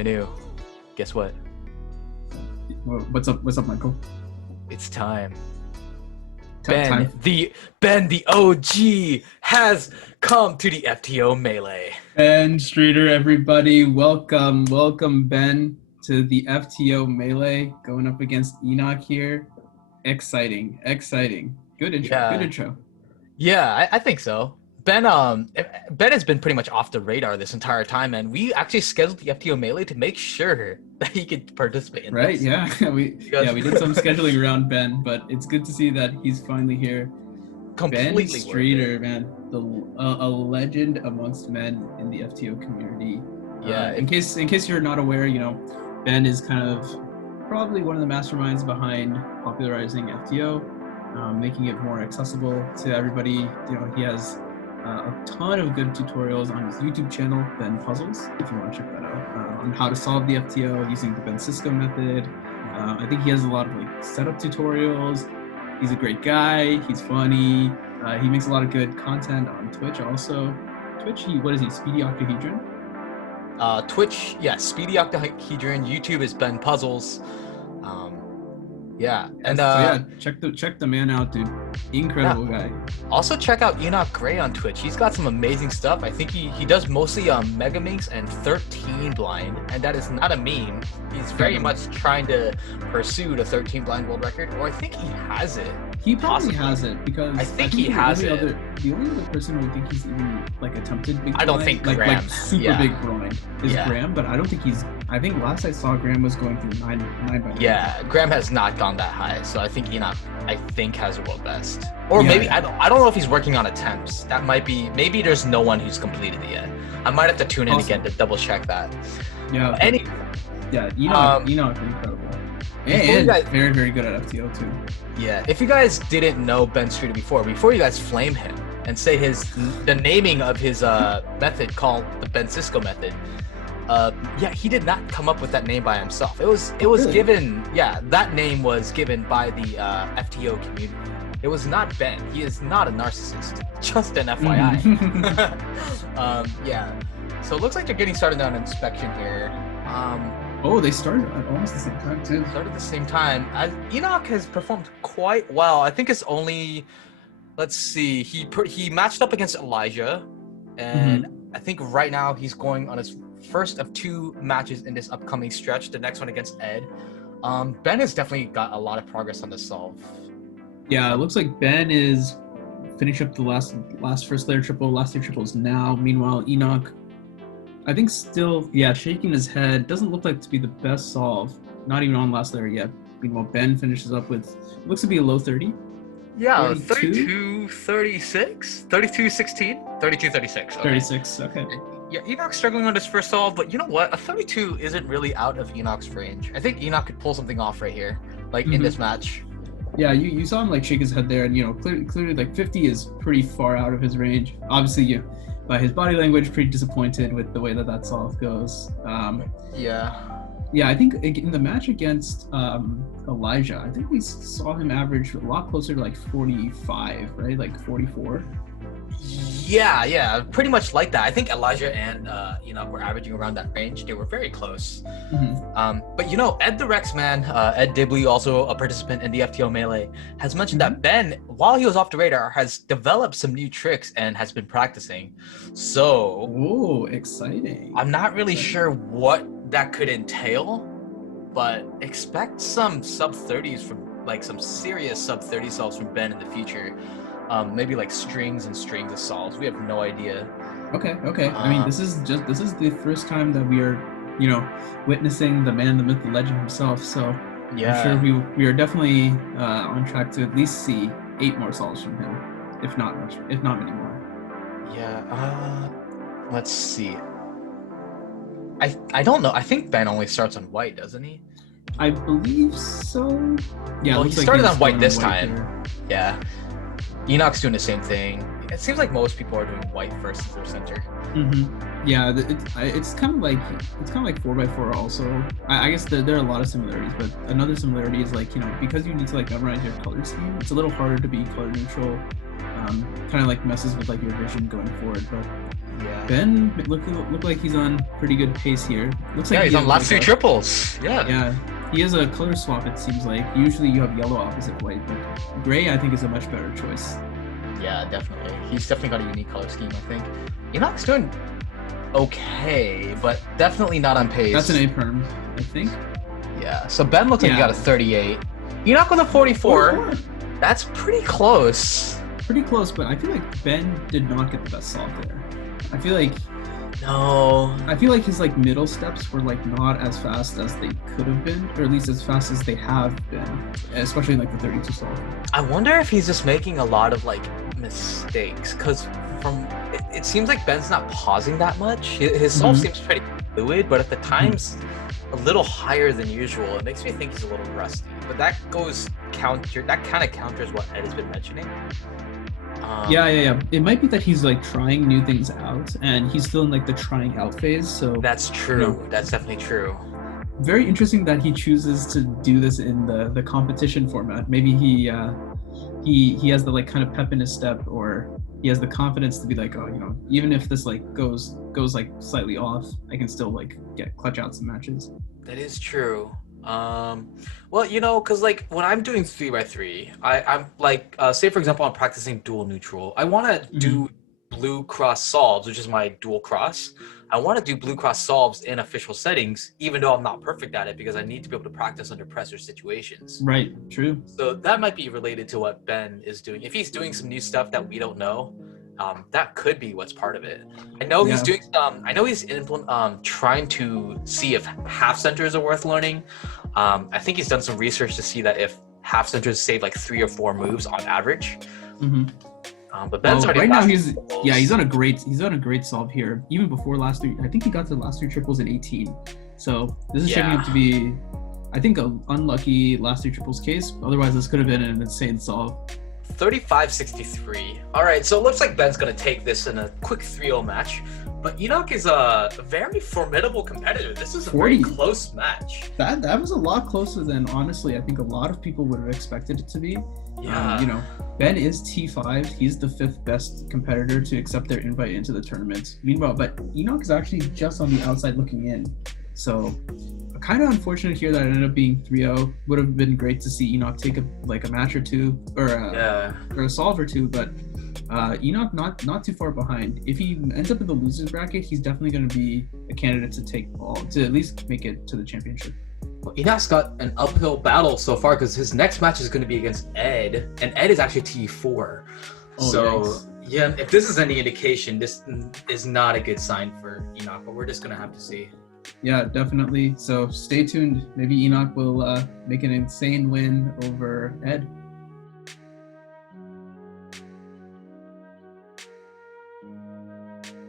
Manu, guess what? What's up? What's up, Michael? It's time. Time. Ben the OG has come to the FTO Melee. Ben Streeter, everybody, welcome Ben to the FTO Melee. Going up against Enoch here. Exciting. Good intro. Yeah, I think so. Ben has been pretty much off the radar this entire time, and we actually scheduled the FTO Melee to make sure that he could participate in right, this. Yeah. We did some scheduling around Ben, but it's good to see that he's finally here. Completely Ben Streeter, man, a legend amongst men in the FTO community. Yeah. In case you're not aware, Ben is kind of probably one of the masterminds behind popularizing FTO, making it more accessible to everybody. He has a ton of good tutorials on his YouTube channel, Ben Puzzles, if you want to check that out, on how to solve the FTO using the Ben Cisco method. I think he has a lot of setup tutorials. He's a great guy. He's funny. He makes a lot of good content on Twitch also. Twitch, what is he, Speedy Octahedron? Twitch, yeah, Speedy Octahedron. YouTube is Ben Puzzles. Check the man out, dude. Incredible guy. Also check out Enoch Gray on Twitch. He's got some amazing stuff. I think he does mostly Mega Minx and 13 blind, and that is not a meme. He's very much trying to pursue the 13 blind world record, or I think he has it. He probably has it, because I think he has it. The only other person who I think he's even attempted big blind, I don't think Graham. Super big blind is Graham, but I don't think I think last I saw Graham was going through 9 by 9. Yeah, Graham has not gone that high, so I think Enoch has a world best. Or maybe I don't know if he's working on attempts. That might be, maybe there's no one who's completed it yet. I might have to tune in again to double check that. Yeah. Enoch incredible. And very, very good at FTO too. Yeah, if you guys didn't know Ben Streeter before you guys flame him and say the naming of his method called the Ben Cisco method, he did not come up with that name by himself. It was really? given, that name was given by the FTO community. It was not Ben. He is not a narcissist. Just an FYI. So it looks like they're getting started on inspection here. They started at almost the same time too. Started at the same time. Enoch has performed quite well. I think it's only, let's see, he matched up against Elijah, and I think right now he's going on his first of 2 matches in this upcoming stretch. The next one against Ed. Ben has definitely got a lot of progress on this solve. Yeah, it looks like Ben is finishing up the last first layer triple. Last layer triples now. Meanwhile, Enoch, I think still, shaking his head. Doesn't look like to be the best solve. Not even on last layer yet. Meanwhile, Ben finishes up with, looks to be a low 30. Yeah, 32-36? 32-16? 32-36. Okay. 36, okay. Yeah, Enoch's struggling on his first solve, but you know what? A 32 isn't really out of Enoch's range. I think Enoch could pull something off right here, in this match. Yeah, you saw him shake his head there, and clearly 50 is pretty far out of his range. Obviously, by his body language, pretty disappointed with the way that solve goes. Yeah, I think in the match against Elijah, I think we saw him average a lot closer to 45, right? 44. Yeah, pretty much like that. I think Elijah and Enoch were averaging around that range. They were very close. But Ed the Rex man, Ed Dibley, also a participant in the FTO Melee, has mentioned that Ben, while he was off the radar, has developed some new tricks and has been practicing. So, ooh, exciting. I'm not really sure what that could entail, but expect some sub 30s from some serious sub 30 solves from Ben in the future. Maybe strings and strings of solves. We have no idea. Okay. I mean, this is the first time that we are, witnessing the man, the myth, the legend himself. So I'm sure we are definitely on track to at least see 8 more solves from him, if not many more. Yeah. Let's see. I don't know. I think Ben only starts on white, doesn't he? I believe so. Yeah. Well, he started on white this time. Here. Yeah. Enoch's doing the same thing. It seems like most people are doing white versus their center. Yeah, it's kind of like 4x4 also. I guess there are a lot of similarities, but another similarity is because you need to memorize your color scheme. It's a little harder to be color neutral kind of like messes with like your vision going forward. But Yeah. Ben look like he's on pretty good pace here. Looks like Yeah, he's on last like three triples. Yeah. Yeah, he has a color swap. It seems like usually you have yellow opposite white, but gray I think is a much better choice. Yeah, definitely. He's definitely got a unique color scheme, I think. Enoch's doing okay, but definitely not on pace. That's an A perm, I think. Yeah. So Ben looks like he got a 38. Enoch with a 44. That's pretty close. Pretty close, but I feel like Ben did not get the best solve there. I feel like his like middle steps were like not as fast as they could have been, or at least as fast as they have been, especially in like the 32 solve. I wonder if he's just making a lot of like mistakes, because from it seems like Ben's not pausing that much. His solve seems pretty fluid, but at the times a little higher than usual. It makes me think he's a little rusty, but that kind of counters what Ed has been mentioning. Yeah. It might be that he's like trying new things out, and he's still in like the trying out phase. So that's true. That's definitely true. Very interesting that he chooses to do this in the competition format. Maybe he has the like kind of pep in his step, or he has the confidence to be like, oh, even if this like goes like slightly off, I can still like get clutch out some matches. That is true. Well, because like when I'm doing 3x3, I'm like, say for example, I'm practicing dual neutral. I want to do blue cross solves, which is my dual cross. I want to do blue cross solves in official settings, even though I'm not perfect at it, because I need to be able to practice under pressure situations. Right. True. So that might be related to what Ben is doing. If he's doing some new stuff that we don't know, that could be what's part of it. I know he's doing I know he's trying to see if half centers are worth learning. I think he's done some research to see that if half centers save like 3 or 4 moves on average. But Ben's already right now he's on a great solve here. Even before last 3, I think he got to the last 3 triples in 18. So this is shaping up to be, I think, an unlucky last 3 triples case. Otherwise, this could have been an insane solve. 35-63. All right, so it looks like Ben's going to take this in a quick 3-0 match. But Enoch is a very formidable competitor. This is a very close match. That was a lot closer than, honestly, I think a lot of people would have expected it to be. Yeah. Ben is T5. He's the 5th best competitor to accept their invite into the tournament. Meanwhile, but Enoch is actually just on the outside looking in. So kind of unfortunate here that it ended up being 3-0. Would have been great to see Enoch take a match or two, or a solve or two, but Enoch not too far behind. If he ends up in the losers bracket, he's definitely going to be a candidate to take all, to at least make it to the championship. Well, Enoch's got an uphill battle so far, because his next match is going to be against Ed, and Ed is actually T4. Yeah, if this is any indication, this is not a good sign for Enoch, but we're just going to have to see. Yeah, definitely. So stay tuned. Maybe Enoch will make an insane win over Ed.